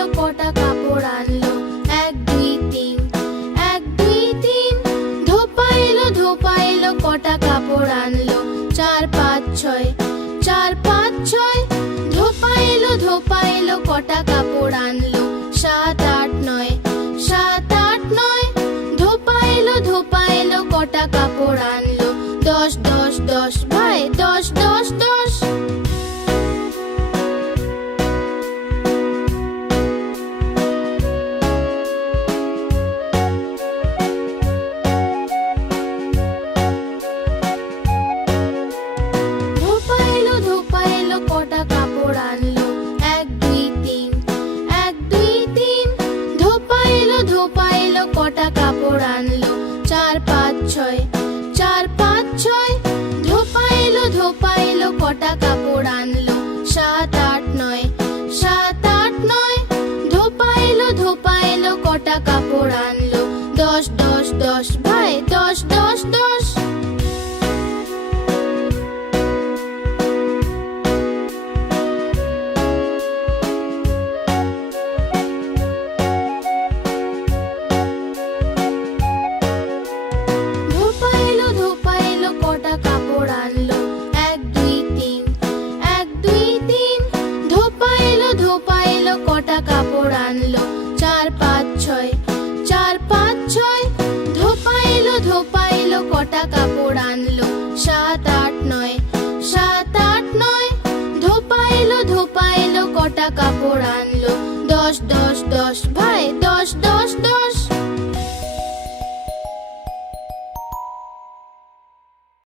এলো কটা কাপড় আনলো। এক, দুই, তিন, এক, দুই, তিন। ধোপা এলো ধোপা এলো কটা কাপড় আনলো। চার, পাঁচ, ছয়, চার, পাঁচ, ছয়। ধোপা এলো ধোপা এলো কটা কাপড় আনলো। সাত, আট, নয়, সাত, আট, নয়। ধোপা এলো ধোপা এলো কটা কাপড় আনলো। দশ দশ দশ, ভাই, দশ দশ। এলো কটা কাপড় আনলো, চার পাঁচ ছয়, চার পাঁচ ছয় ধোপা এলো ধোপা এলো কটা কাপড় আনলো, সাত আট নয়, সাত আট নয় ধোপা এলো ধোপা এলো কটা কাপড় আনলো, দশ দশ দশ, ভাই, দশ দশ দশ। কাপড় আনলো। দশ দশ দশ ভাই